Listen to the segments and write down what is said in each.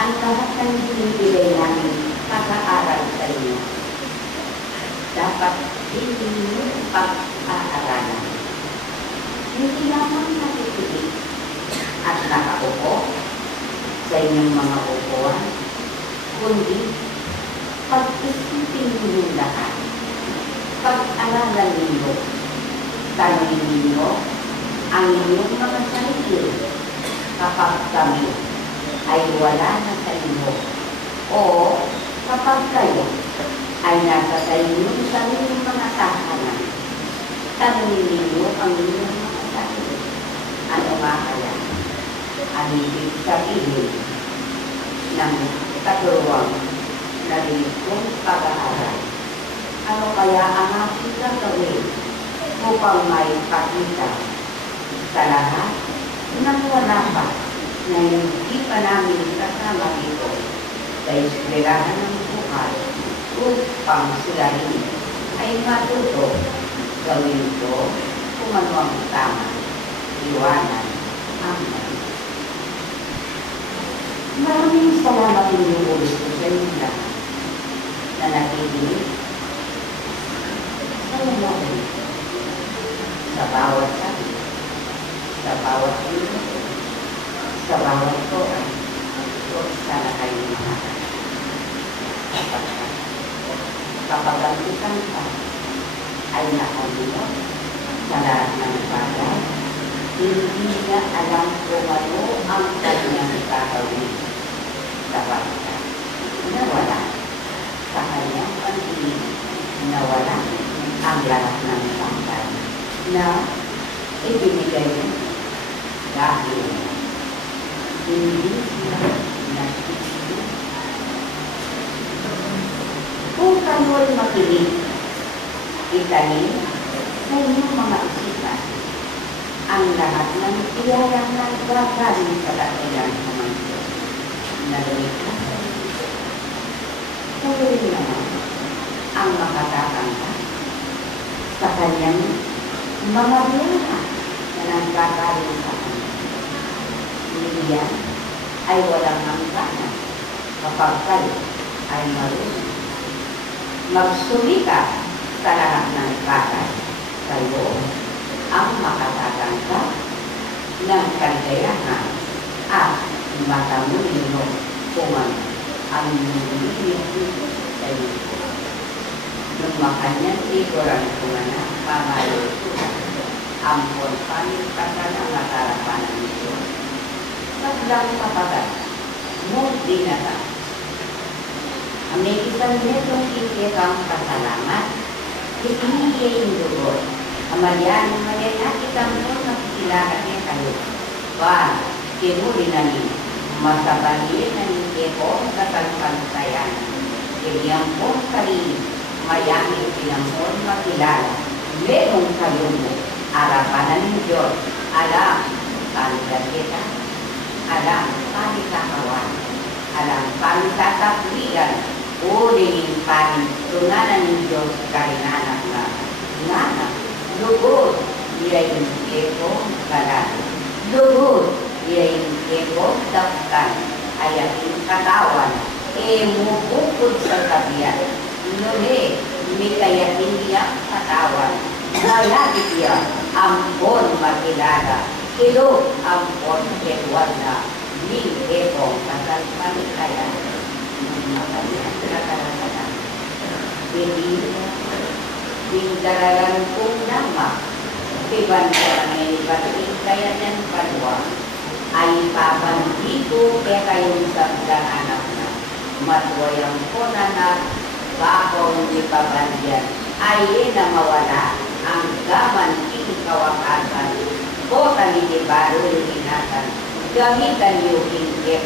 ang lahat ng binibigay namin pag-aaral sa inyo. Dapat hindi nyo pag-aaralan. Hindi lamang nakikinig at nakaupo sa inyong mga upuan, kundi pag-isipin ninyo lahat. Pag-aralan ninyo, tanongin ninyo ang inyong mga sarili kapag kami ay wala na sa inyo o kapag kayo ay nasa sa inyong sariling mga tahanan. Tanongin ninyo ang inyong mga sarili. Ano nga kaya ang ibig sabihin ng katuruang narinig kong pag-aaral? Ano kaya ang aking gagawin upang may pakita sa lahat ng wala pa na hindi pa namin kasama dito sa eskwelahan ng buhay upang sila rin ay matuto gawin ito kung ano ang tama, iwanan ang mali. Maraming salamat niyo ulit sa inyo lahat na nakikinig sa mga sa bawat sabi, sa bawat ulo, sa bawat oras, o sana kayo makakasama. Kapag ang isang tao ay nakalimot sa lahat ng bagay, hindi niya alam kung ano ang kanyang gagawin sa bagay. Nawala sa kanyang pantingin, nawala ang lahat ng bagay na ibinigay niya dahil hindi siya nakikinig. Kung kayo'y makinig, itanim sa inyong mga isipan ang lahat ng biyayang nagagaling sa katilang naman Diyos na lumikha sa iyo. Kayo'y naman ang makatatangka sa kanyang mga biyaya na nagagaling sa kanya. Iyan ay walang hangganan kapag kayo ay marunong magsumika sa lahat ng bagay. Kayo ang makatatangka ng kaligayahan at matamulino kung ang nililito sa iyo. Nung makanyang iguran kung na pamalutunan ang ponpanin kasalang natarapan ng Diyos. Saglang kapagat, mong dinata. Ang may isang metong ikikang pasalamat, itinigay yung dugo. Amayan, natin mo nakikilala niya kayo. Kinuli namin, masabali na hindi ko sa kalpansayan. Kanyang pong sarili, mayaming pinamon makilala. Merong kayong arapanan ng Diyos. Alam, kita. Alam, kakawan. Alam, tatapligan. Uling tunanan ng Diyos karinanak na. Nanak, lugod, niya'y keko kalan. Lugod, niya'y keko dapkan. Ayating katawan, mubukod sa tabian. Nune, mikayatin niya katawan. Nalagit niya, ampon makilala. Kilo, ampon ketuan na. Ning keko kasal panikayan. Makanya, kata-kata. Jadi, bintaralan kong nama, pibantaran ay bating kaya ng palwa, ay pabandigo kaya kayong sabdang anak na, matwayang ko na na, bakong ipabandiyan, ay na mawala, ang gaman ikawakasan, o taliti baro yung inatan, gamitan yung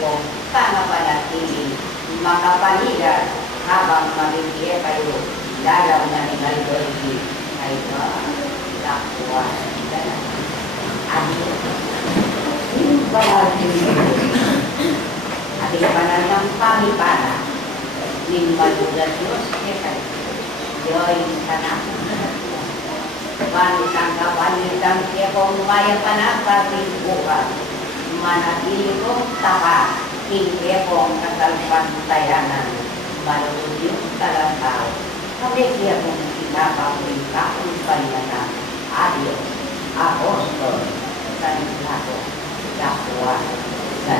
ko, pangapanatiling, makapaligas, habang mamimigay kayo, lalaw na ni Maldoy ay lakwa na ano yung palagi ating pananang pamipana ni Maluda Diyos kaya yoy sana panisang kapanitang kaya kung maya pa na kapit buka manatili ko tapat hindi akong katalpantayanan, maluluyong talataw, kami siya kong pinapawin kaong panyanan, adios, apostol, sa nilako, kapwa, sa